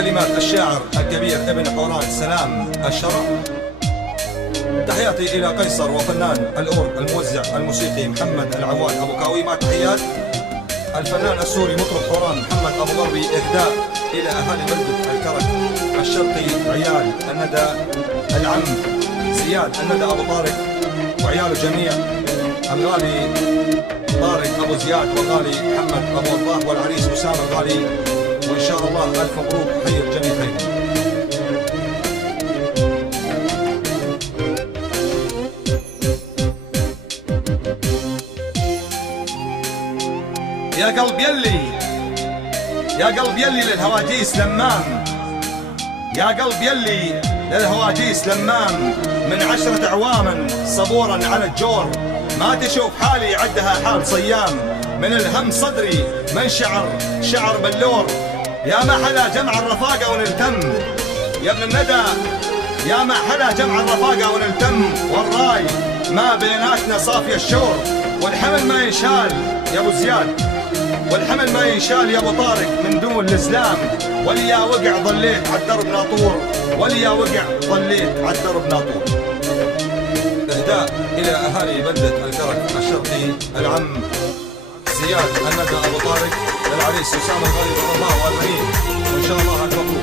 كلمات الشاعر الكبير ابن حوران سلام الشرف. تحياتي إلى قيصر وفنان الأورج الموزع الموسيقي محمد العواد أبو كاوي، مع تحيات الفنان السوري مطرب حوران محمد أبو غربي. إهداء إلى أهالي بلدة الكرك الشرقي، عيال الندى العم زياد الندى أبو طارق وعياله جميع، الغالي طارق أبو زياد والغالي محمد أبو وضاح والعريس أسامة الغالي، وإن شاء الله ألف مبروك. حي الجميع خير. يا قلب يلي يا قلب يلي للهواجيس لمام، يا قلب يلي للهواجيس لمام، من 10 أعوام صبورا على الجور، ما تشوف حالي عدها حال صيام، من الهم صدري من شعر بلور، يا ما حلا جمع الرفاقة ونلتم، يا ابن الندى يا ما حلا جمع الرفاقة ونلتم، والراي ما بيناتنا صافي الشور، والحمل ما ينشال يا ابو زياد، والحمل ما ينشال يا ابو طارق من دون الاسلام، وليا وقع ظليت عالدرب ناطور، وليا وقع ظليت عالدرب ناطور. اهداء الى اهالي بلدة الكرك الشرقي، العم زياد الندى ابو طارق، العريس اسامه الغالي بالرضا والبنين، وان شاء الله الف مبروك.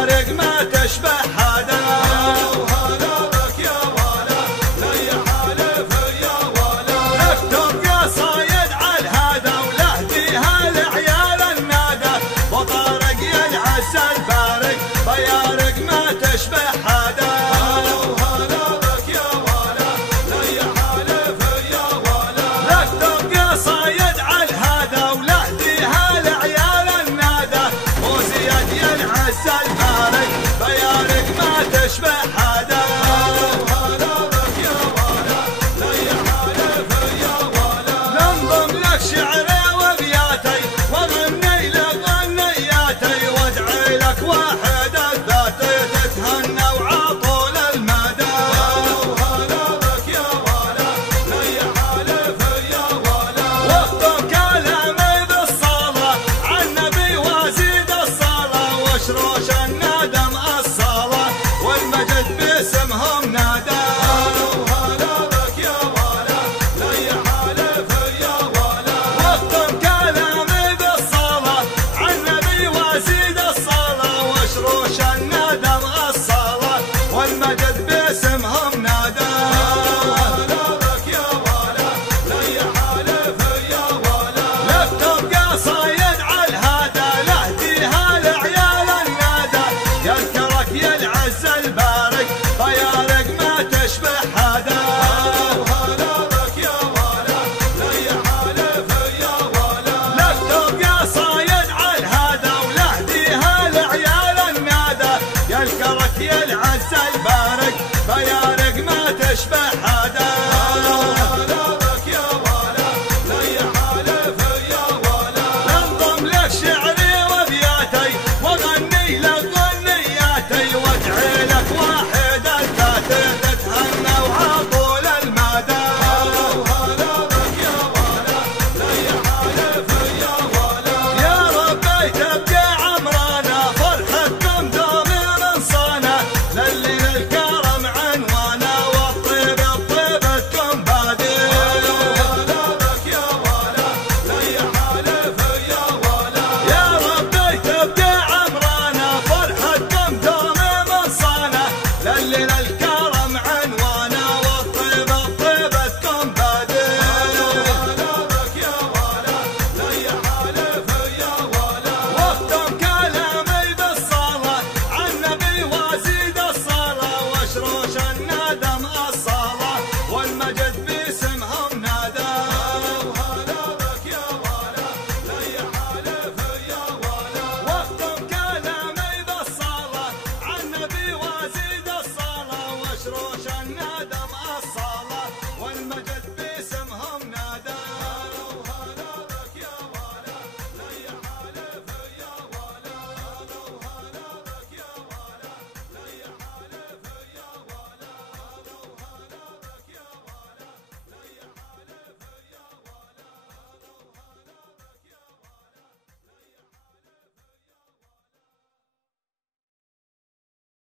فارق ما تشبه